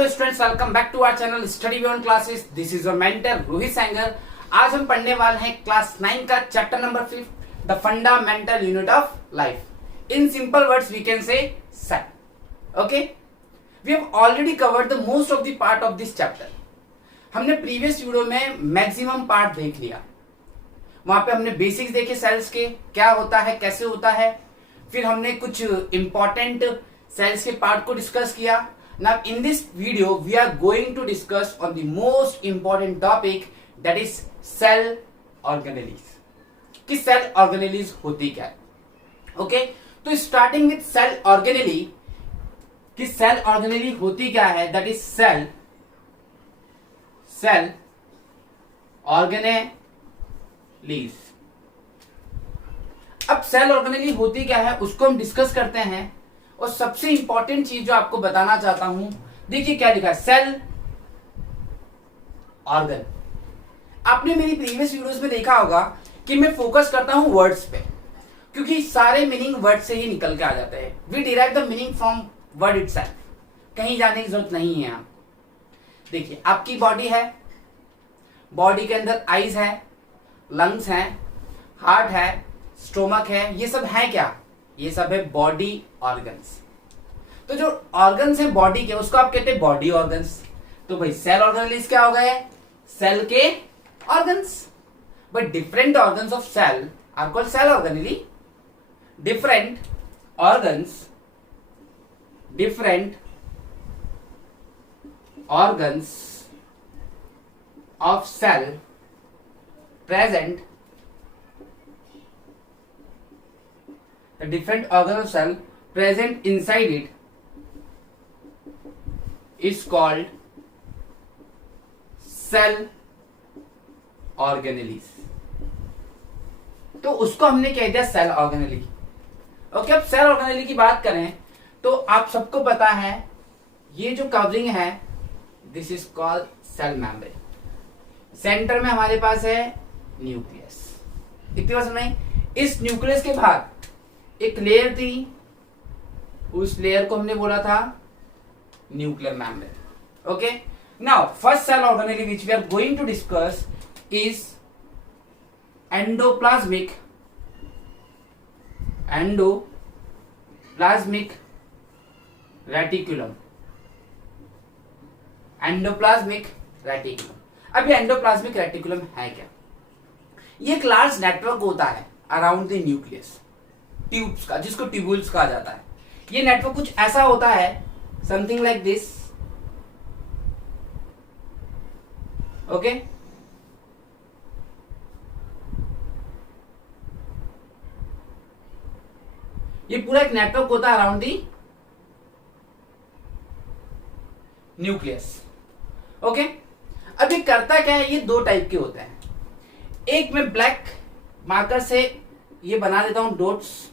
Hello students, welcome back to our channel study beyond classes. This is your mentor Rohit Sainger. आज हम पढ़ने वाले हैं क्लास 9 का chapter number 5, the fundamental unit of life. In simple words we can say cell. Okay, we have already covered the most of the part of this chapter. हमने previous video में maximum part देख लिया। वहां पे हमने basics देखे sales के, क्या होता है, कैसे होता है। फिर हमने कुछ इंपॉर्टेंट सेल्स के पार्ट को डिस्कस किया। Now in this video we are going to discuss on the most important topic, that is cell organelles। कि सेल ऑर्गेनेलीज होती क्या है। ओके, तो स्टार्टिंग विथ सेल ऑर्गेनेली, कि सेल ऑर्गेनेली होती क्या है, दैट इज सेल ऑर्गेनेलीज। अब सेल ऑर्गेनेली होती क्या है उसको हम डिस्कस करते हैं। और सबसे इंपॉर्टेंट चीज जो आपको बताना चाहता हूं, देखिए क्या लिखा है, सेल ऑर्गन। आपने मेरी प्रीवियस वीडियोस में देखा होगा कि मैं फोकस करता हूं वर्ड्स पे, क्योंकि सारे मीनिंग वर्ड से ही निकल के आ जाते हैं। We derive the meaning from word itself, कहीं जाने की जरूरत नहीं है। आप देखिए, आपकी बॉडी है, बॉडी के अंदर आईज है, लंग्स हैं, हार्ट है, स्टोमक है, ये सब है क्या, ये सब है बॉडी ऑर्गन्स। तो जो ऑर्गन्स है बॉडी के, उसको आप कहते हैं बॉडी ऑर्गन्स। तो भाई सेल ऑर्गेनेलीज क्या हो गए, सेल के organs. But different organs of cell are called cell organelle. Different organs of cell present, the different organ of cell present inside it is called cell organelles। तो उसको हमने कह दिया सेल ऑर्गेनेली। ओके, अब cell organelle की बात करें तो आप सबको पता है ये जो कवरिंग है, this is called cell membrane. Centre में हमारे पास है न्यूक्लियस। इतनी बात नहीं, इस न्यूक्लियस के बाहर एक लेयर थी, उस लेयर को हमने बोला था nuclear membrane. Okay, now first cell organelle which we are going to discuss is endoplasmic reticulum. Endoplasmic reticulum. अब ये एंडोप्लाज्मिक रेटिकुलम है क्या, ये एक लार्ज नेटवर्क होता है अराउंड द न्यूक्लियस, ट्यूब्स का, जिसको ट्यूबुल्स कहा जाता है। ये नेटवर्क कुछ ऐसा होता है, समथिंग लाइक दिस। ओके, ये पूरा एक नेटवर्क होता है अराउंड दी न्यूक्लियस। ओके, अब ये करता क्या है, ये दो टाइप के होते हैं। एक में ब्लैक मार्कर से ये बना देता हूं डॉट्स।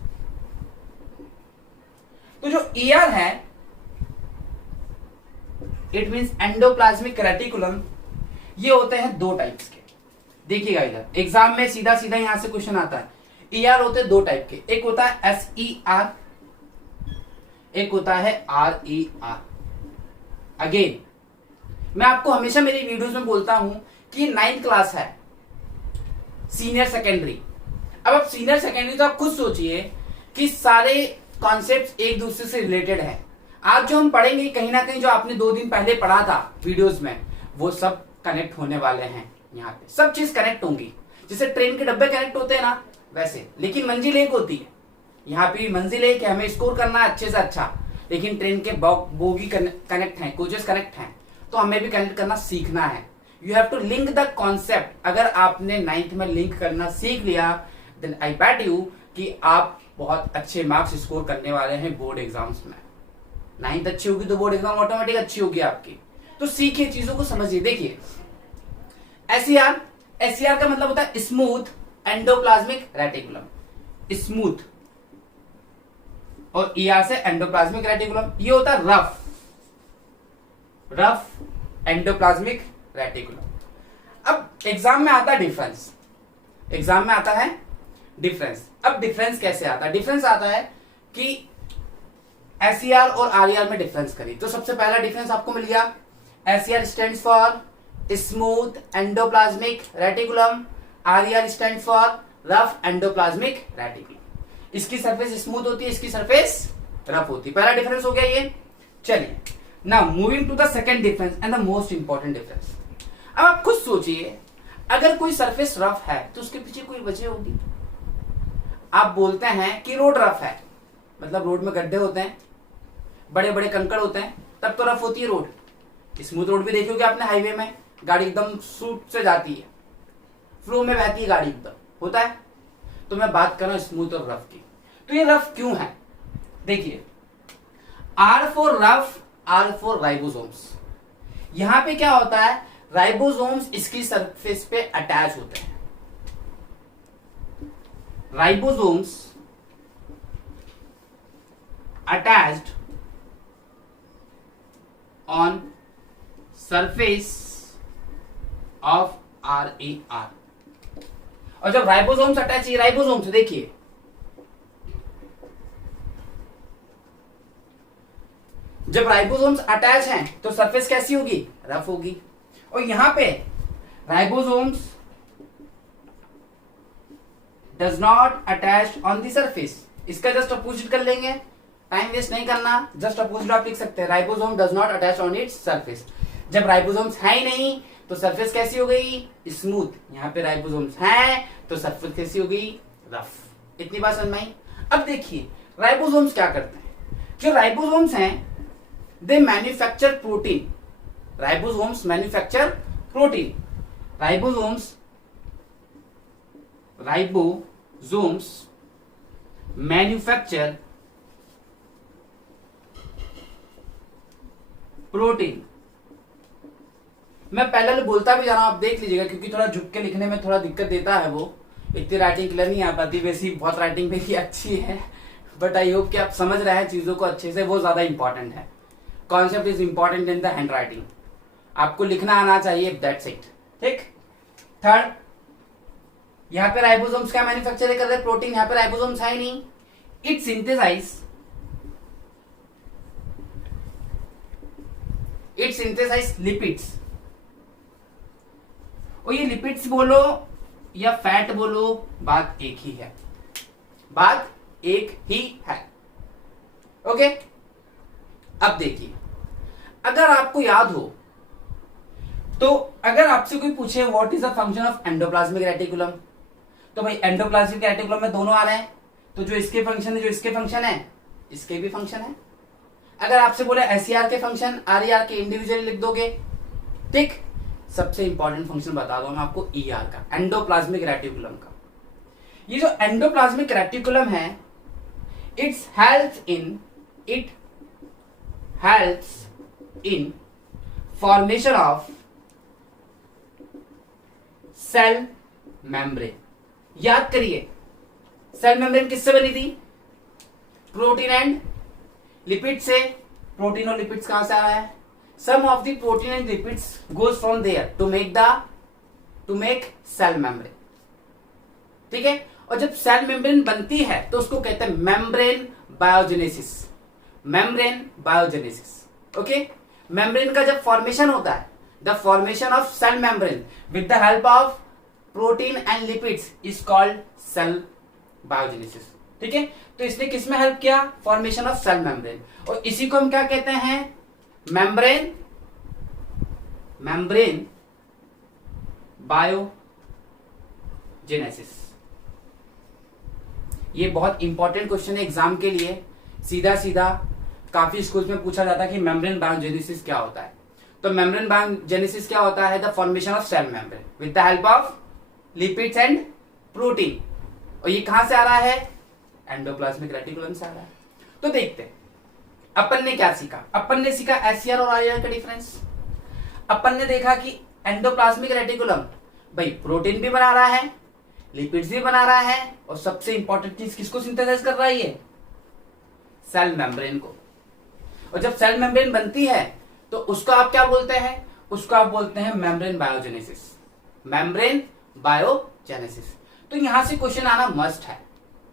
तो जो ईआर है, इट मींस एंडोप्लाज्मिक रेटिकुलम, ये होते हैं दो टाइप्स के। देखिएगा इधर एग्जाम में सीधा सीधा यहां से क्वेश्चन आता है। ईआर होते हैं दो टाइप के, एक होता है एसईआर, एक होता है आरईआर। अगेन मैं आपको हमेशा मेरी वीडियोस में बोलता हूं कि 9th क्लास है, सीनियर सेकेंडरी। अब आप सीनियर सेकेंडरी तो आप खुद सोचिए कि सारे कॉन्सेप्ट्स एक दूसरे से रिलेटेड है। आज जो हम पढ़ेंगे कहीं ना कहीं जो आपने 2 दिन पहले पढ़ा था वीडियोस में, वो सब कनेक्ट होने वाले हैं। यहाँ पे सब चीज कनेक्ट होंगी, जैसे ट्रेन के डब्बे कनेक्ट होते हैं ना वैसे, लेकिन मंजिल एक होती है। यहाँ पे मंजिल एक है, हमें स्कोर करना है अच्छे से अच्छा, लेकिन ट्रेन के बोगी कनेक्ट है, कोचेस कनेक्ट हैं, तो हमें भी कनेक्ट करना सीखना है। You have to link the concept. अगर आपने 9th में लिंक करना सीख लिया, देन आई बैट यू कि आप बहुत अच्छे मार्क्स स्कोर करने वाले हैं बोर्ड एग्जाम्स में। 9th अच्छी होगी तो बोर्ड एग्जाम ऑटोमेटिक अच्छी होगी आपकी। तो सीखिए, चीजों को समझिए। देखिए एसईआर का मतलब होता है स्मूथ एंडोप्लाज्मिक रेटिकुलम, स्मूथ, और ईआर से एंडोप्लाज्मिक रेटिकुलम, ये होता है रफ एंडोप्लाज्मिक रेटिकुलम। अब एग्जाम में आता है डिफरेंस, एग्जाम में आता है डिफरेंस। अब डिफरेंस कैसे आता है, डिफरेंस आता है कि SCR और RER में डिफरेंस करिए। तो सबसे पहला डिफरेंस आपको मिल गया, SCR stands for smooth endoplasmic reticulum, RER stands for rough endoplasmic reticulum. इसकी सरफेस स्मूथ होती है, इसकी सरफेस रफ होती है। पहला डिफरेंस हो गया ये। चलिए now moving to the second difference and the most important difference. अब आप खुद सोचिए, अगर कोई सरफेस रफ है तो उसके पीछे कोई वजह होगी। आप बोलते हैं कि रोड रफ है, मतलब रोड में गड्ढे होते हैं, बड़े बड़े कंकड़ होते हैं, तब तो रफ होती है रोड। स्मूथ रोड भी देखोगे आपने, हाईवे में गाड़ी एकदम सूट से जाती है, फ्लो में बहती है गाड़ी एकदम, होता है। तो मैं बात कर रहा हूं स्मूथ और रफ की। तो ये रफ क्यों है? देखिए, R for rough, R for ribosomes. यहां पे क्या होता है, राइबोसोम्स इसकी सरफेस पे अटैच होते हैं। Ribosomes attached on surface of RER। और जब राइबोसोम्स अटैच, ये राइबोसोम्स देखिए, जब राइबोसोम्स अटैच हैं तो सरफेस कैसी होगी, रफ होगी। और यहां पे ribosomes does not attach on the surface. इसका जस्ट अपोजिट कर लेंगे, टाइम वेस्ट नहीं करना, जस्ट अपोजिट आप लिख सकते हैं, ribosome does not attach on its surface. जब राइबोसोम्स है ही नहीं तो सरफेस कैसी हो गई, स्मूथ। यहां पे राइबोसोम्स हैं तो सरफेस कैसी हो गई, रफ। इतनी बात समझ में आई। अब देखिए राइबोसोम्स क्या करते हैं। जो राइबोसोम्स हैं they manufacture protein. Ribosomes manufacture protein. Ribosomes manufacture protein. मैं पहले बोलता भी जा रहा हूं, आप देख लीजिएगा, क्योंकि थोड़ा झुक के लिखने में थोड़ा दिक्कत देता है, वो इतनी राइटिंग क्लियर नहीं आ पाती। वैसे बहुत राइटिंग मेरी अच्छी है, बट आई होप कि आप समझ रहे हैं चीजों को अच्छे से, वो ज्यादा इंपॉर्टेंट है। Concept is important in the hand writing, आपको लिखना आना चाहिए, दैट्स इट। ठीक। थर्ड, यहां पे राइबोसोम्स क्या मैन्युफैक्चर कर रहे हैं, प्रोटीन। यहां पे राइबोसोम्स है ही नहीं, इट सिंथेसाइज लिपिड्स। और ये लिपिड्स बोलो या फैट बोलो, बात एक ही है, बात एक ही है। ओके। अब देखिए, अगर आपको याद हो तो अगर आपसे कोई पूछे what is the function of endoplasmic reticulum, तो भाई एंडोप्लाज्मिक रेटिकुलम में दोनों आ रहे हैं, तो जो इसके फंक्शन है, जो इसके फंक्शन है, इसके भी फंक्शन है। अगर आपसे बोले SCR के फंक्शन, RER के इंडिविजुअली लिख दोगे। ठीक। सबसे इंपॉर्टेंट फंक्शन बता दो मैं आपको ER का, एंडोप्लाज्मिक रेटिकुलम का। ये जो एंडोप्लाज्मिक रेटिकुलम है, it helps in formation of cell membrane. याद करिए, सेल मेम्ब्रेन किससे बनी थी, प्रोटीन एंड लिपिड से। प्रोटीन और लिपिड्स कहां से आ रहा है, some of the protein and lipids goes from there to make cell membrane. ठीक है। और जब सेल मेम्ब्रेन बनती है तो उसको कहते हैं membrane biogenesis. Membrane biogenesis. Okay. Membrane का जब फॉर्मेशन होता है, the formation of cell membrane with the help of protein and lipids is called cell biogenesis. ठीक है। तो इसने किसमें हेल्प किया, फॉर्मेशन ऑफ सेल मेम्ब्रेन। और इसी को हम क्या कहते हैं, मेम्ब्रेन बायोजेनेसिस। ये बहुत इंपॉर्टेंट क्वेश्चन है एग्जाम के लिए। सीधा सीधा काफी स्कूल्स में पूछा जाता है कि मेम्ब्रेन बायोजेनेसिस क्या होता है। तो मेम्ब्रेन बायोजेनेसिस क्या होता है, the formation of cell membrane with the help of lipids and protein. और ये कहां से आ रहा है, एंडोप्लाज्मिक रेटिकुलम से आ रहा है। तो देखते हैं अपन ने क्या सीखा। अपन ने सीखा SCR और RER का डिफरेंस। अपन ने देखा कि एंडोप्लाज्मिक रेटिकुलम भाई प्रोटीन भी बना रहा है, लिपिड्स भी बना रहा है, और सबसे इंपॉर्टेंट चीज किसको सिंथेसाइज कर रहा है, ये सेल मेम्ब्रेन को। और जब सेल मेम्ब्रेन बनती है तो उसको आप क्या बोलते हैं, उसको आप बोलते हैं मेम्ब्रेन बायोजेनेसिस। Membrane biogenesis. तो यहां से क्वेश्चन आना मस्ट है।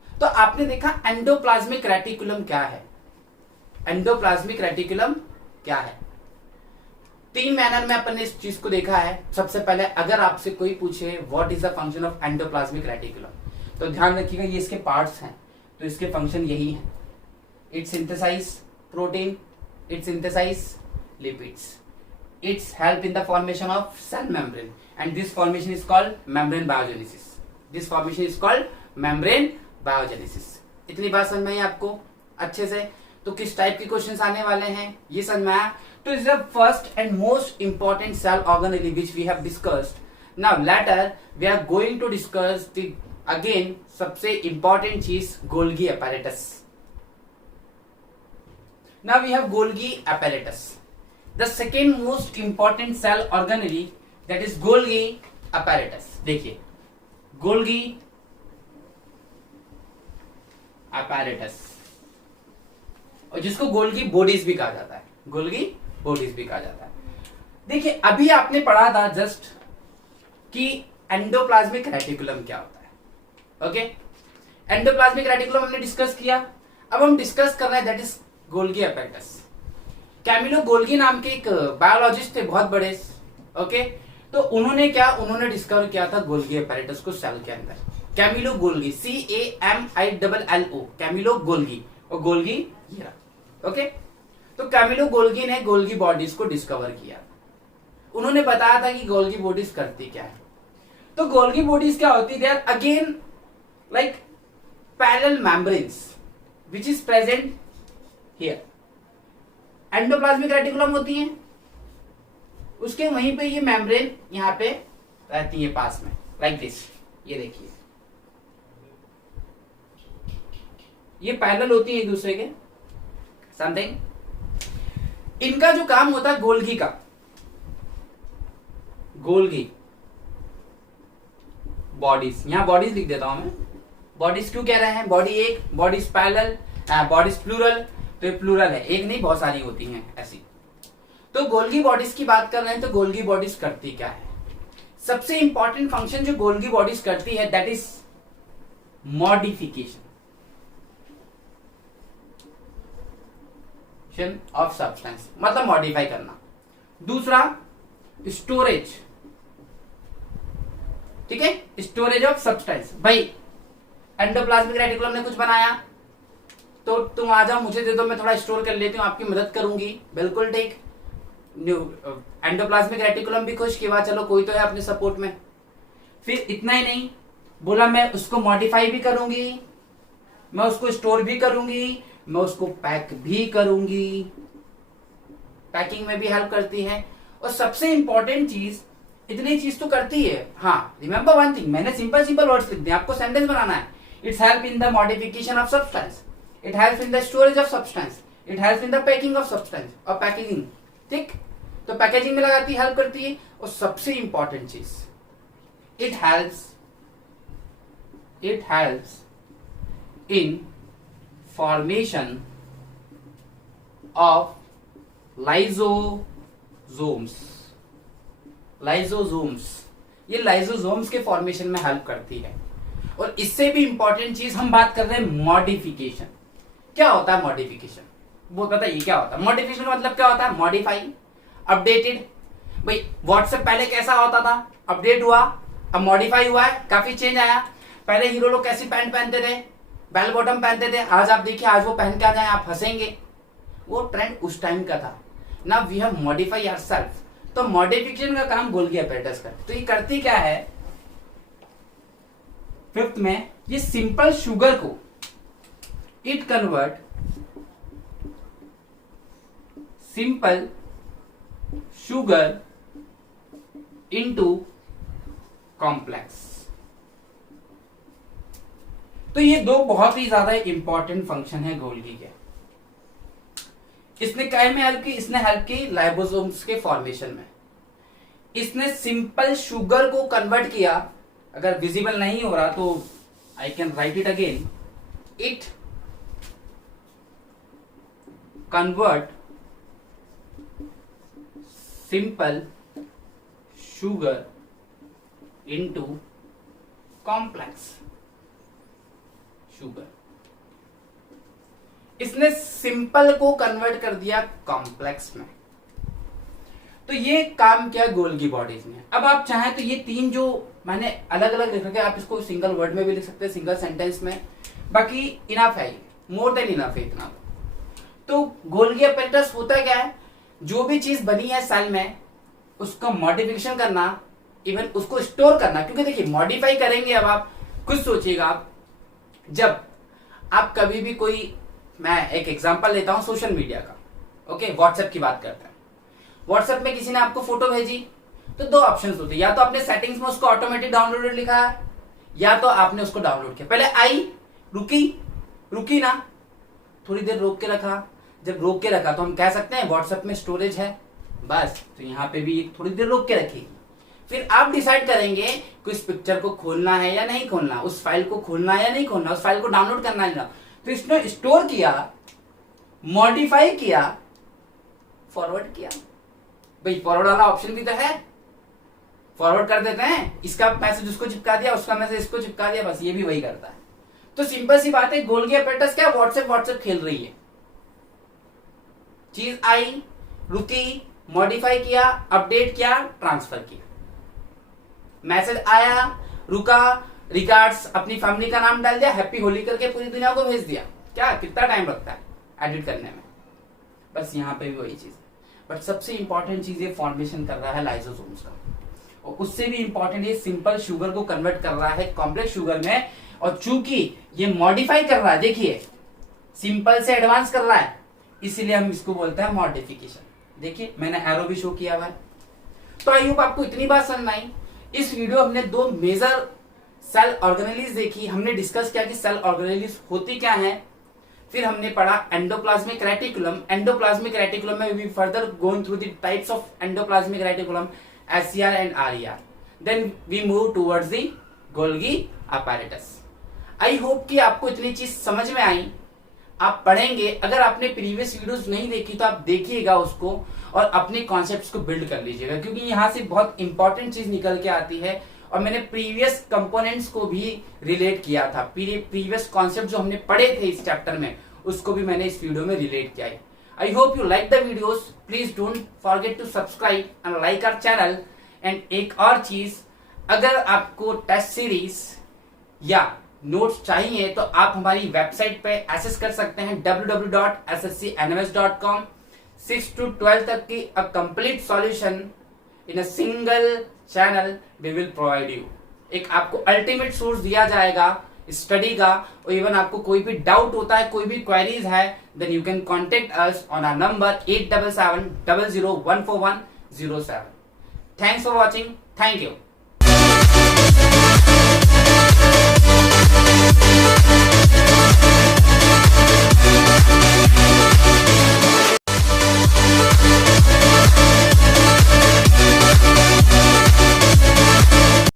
तो आपने देखा एंडोप्लाज्मिक रेटिकुलम क्या है, एंडोप्लाज्मिक रेटिकुलम क्या है। 3 मैनर में अपन ने इस चीज को देखा है। सबसे पहले अगर आपसे कोई पूछे what is the function of endoplasmic reticulum, तो ध्यान रखिएगा ये इसके पार्ट्स हैं, तो इसके फंक्शन यही है। It synthesize protein, it synthesize lipids, it's help in the formation of cell membrane, and this formation is called membrane biogenesis. This formation is called membrane biogenesis. इतनी बात समझ में आई आपको अच्छे से? तो किस टाइप के क्वेश्चंस आने वाले हैं ये समझ में आया? तो is the first and most important cell organelle which we have discussed. Now later we are going to discuss the again सबसे इंपॉर्टेंट चीज Golgi apparatus. Now we have Golgi apparatus. The second most important cell organelle that is Golgi apparatus. देखिए Golgi apparatus, और जिसको Golgi bodies भी कहा जाता है, Golgi bodies भी कहा जाता है। देखिए अभी आपने पढ़ा था जस्ट कि एंडोप्लाज्मिक रेटिकुलम क्या होता है। ओके, एंडोप्लाज्मिक रेटिकुलम हमने डिस्कस किया। अब हम डिस्कस कर रहे हैं that is Golgi apparatus. Camillo Golgi नाम के एक बायोलॉजिस्ट थे बहुत बड़े। ओके, तो उन्होंने डिस्कवर किया था गोल्गी apparatus को सेल के अंदर। Camillo Golgi, CAMILLO, Camillo Golgi, और गोल्गी ये रहा। ओके, तो कैमिलो गोल्गी ने गोल्गी बॉडीज को डिस्कवर किया। उन्होंने बताया था कि गोल्गी बॉडीज करती क्या है। तो गोल्गी बॉडीज क्या होती है? Again like parallel membranes which is present here. Endoplasmic reticulum होती है, उसके वहीं पे ये मेम्ब्रेन यहां पे रहती है पास में, लाइक दिस। ये देखिए ये पैरेलल होती है एक दूसरे के समथिंग। इनका जो काम होता है गोल्गी का, गोल्गी बॉडीज, यहां बॉडीज लिख देता हूं मैं। बॉडीज क्यों कह रहे हैं? बॉडी एक, बॉडीज पैरेलल, बॉडीज प्लूरल, तो ये प्लूरल है, एक नहीं बहुत सारी होती हैं ऐसी। तो गोल्गी बॉडीज की बात कर रहे हैं, तो गोल्गी बॉडीज करती क्या है? सबसे इंपॉर्टेंट फंक्शन जो गोल्गी बॉडीज करती है that is modification of substance, मतलब मॉडिफाई करना। दूसरा स्टोरेज, ठीक है, स्टोरेज ऑफ सब्सटेंस। भाई एंडोप्लाज्मिक रेटिकुलम ने कुछ बनाया तो तुम आ जाओ मुझे दे दो, मैं थोड़ा स्टोर कर लेती हूँ, आपकी मदद करूंगी, बिल्कुल ठीक। एंडोप्लाज्मिक रेटिकुलम भी खुश कि वाह चलो कोई तो है अपने सपोर्ट में। फिर इतना ही नहीं, बोला मैं उसको मॉडिफाई भी करूंगी, मैं उसको स्टोर भी करूंगी, मैं उसको पैक भी करूंगी, पैकिंग में भी हेल्प करती है। और सबसे इंपॉर्टेंट चीज, इतनी चीज तो करती है। हाँ, रिमेंबर वन थिंग, मैंने सिंपल वर्ड्स लिख दिए, आपको सेंटेंस बनाना है। It's help in the modification of substance, it helps in the storage of substance, it helps in the packing of substance और पैकेजिंग, ठीक। तो पैकेजिंग में लगाती हेल्प करती है। और सबसे इंपॉर्टेंट चीज, it helps in formation of lysosomes. Lysosomes, ये लाइसोसोम्स के फॉर्मेशन में हेल्प करती है। और इससे भी इंपॉर्टेंट चीज हम बात कर रहे हैं मॉडिफिकेशन। क्या होता है मॉडिफिकेशन? वो बताइए क्या होता है मॉडिफिकेशन का मतलब? क्या होता है? Modify, updated. भाई व्हाट्सएप पहले कैसा होता था? अपडेट हुआ, अब मॉडिफाई हुआ है, काफी चेंज आया। पहले हीरो लोग कैसी पैंट पहनते थे? बेल बॉटम पहनते थे। आज आप देखिए, आज वो पहन के आ जाए आप हंसेंगे, वो ट्रेंड उस टाइम का था। Now we have modify ourself. तो मॉडिफिकेशन का काम गोल्गी apparatus करती। तो ये करती क्या है? फिफ्थ में, ये सिंपल शुगर को it convert simple sugar into complex. तो ये दो बहुत ही ज्यादा इंपॉर्टेंट फंक्शन है गोल्गी के। इसने क्या में हेल्प की? इसने हेल्प की लाइसोसोम्स के फॉर्मेशन में। इसने सिंपल शुगर को कन्वर्ट किया। अगर विजिबल नहीं हो रहा तो I can write it again. It convert simple sugar into complex sugar. इसने सिंपल को कन्वर्ट कर दिया कॉम्प्लेक्स में। तो ये काम किया गोल्गी बॉडीज ने। अब आप चाहें तो ये तीन जो मैंने अलग अलग लिख रखे, आप इसको सिंगल वर्ड में भी लिख सकते हैं, सिंगल सेंटेंस में, बाकी इनफ है, मोर देन इनफ है इतना। तो गोल्गी अपैरेटस होता क्या है, जो भी चीज बनी है सेल में उसका मॉडिफिकेशन करना, इवन उसको स्टोर करना। क्योंकि देखिए मॉडिफाई करेंगे, अब आप खुद सोचिएगा, आप जब आप कभी भी कोई, मैं एक एग्जांपल लेता हूं सोशल मीडिया का, ओके, व्हाट्सएप की बात करते हैं। व्हाट्सएप में किसी ने आपको फोटो भेजी तो दो ऑप्शंस होते हैं, या तो आपने सेटिंग्स में उसको ऑटोमेटिक डाउनलोडेड लिखा है, या तो आपने उसको डाउनलोड किया। पहले आई, रुकी ना, थोड़ी देर रोक के रखा, जब रोक के रखा तो हम कह सकते हैं व्हाट्सएप में स्टोरेज है, बस। तो यहाँ पे भी थोड़ी देर रोक के रखेगी। फिर आप डिसाइड करेंगे कि उस पिक्चर को खोलना है या नहीं खोलना, उस फाइल को खोलना है या नहीं खोलना, उस फाइल को डाउनलोड करना है ना। तो इसने स्टोर किया, मॉडिफाई किया, फॉरवर्ड किया। भाई फॉरवर्ड वाला ऑप्शन भी तो है, फॉरवर्ड कर देते हैं, इसका मैसेज उसको चिपका दिया, उसका मैसेज इसको चिपका दिया, बस ये भी वही करता है। तो सिंपल सी बात है, गोल्गी अपैरेटस क्या, व्हाट्सएप खेल रही है। चीज आई, रुकी, मॉडिफाई किया, अपडेट किया, ट्रांसफर किया, मैसेज आया, रुका, रिगार्ड्स, अपनी फैमिली का नाम डाल दिया, हैप्पी होली करके पूरी दुनिया को भेज दिया। क्या कितना टाइम लगता है एडिट करने में, बस यहाँ पे भी वही चीज है। बट सबसे इंपॉर्टेंट चीज ये फॉर्मेशन कर रहा है लाइसोसोम्स का, और उससे भी इंपॉर्टेंट ये सिंपल शुगर को कन्वर्ट कर रहा है कॉम्प्लेक्स शुगर में। और चूंकि ये मॉडिफाई कर रहा है, देखिए सिंपल से एडवांस कर रहा है, इसीलिए हम इसको बोलते हैं मॉडिफिकेशन। देखिए मैंने एरो भी शो किया हुआ है। तो आई होप आपको इतनी बात समझ आई। इस वीडियो हमने दो मेजर सेल ऑर्गेनेलिज देखी, हमने डिस्कस किया कि सेल ऑर्गेनेलिज होती क्या है, फिर हमने पढ़ा एंडोप्लाज्मिक रेटिकुलम। एंडोप्लाज्मिक रेटिकुलम में we further going through the types of endoplasmic reticulum, SCR and RER, then we move towards the Golgi apparatus. I hope कि आपको इतनी चीज समझ में आई। आप पढ़ेंगे, अगर आपने प्रीवियस वीडियोस नहीं देखी तो आप देखिएगा उसको और अपने कॉन्सेप्ट्स को बिल्ड कर लीजिएगा, क्योंकि यहां से बहुत इंपॉर्टेंट चीज निकल के आती है। और मैंने प्रीवियस कंपोनेंट्स को भी रिलेट किया था, प्रीवियस कॉन्सेप्ट जो हमने पढ़े थे इस चैप्टर में, उसको भी मैंने इस वीडियो में रिलेट किया है। I hope you like the videos. Please don't forget to subscribe and like our channel. And एक और चीज, अगर आपको टेस्ट सीरीज या नोट्स चाहिए तो आप हमारी वेबसाइट पे एक्सेस कर सकते हैं www.sscnms.com। 6 to 12 तक की a complete solution in a single channel we will provide you. एक आपको अल्टीमेट सोर्स दिया जाएगा स्टडी का, और इवन आपको कोई भी डाउट होता है, कोई भी क्वेरीज है, then you can contact us on our number 8770014107। Thanks for watching, thank you.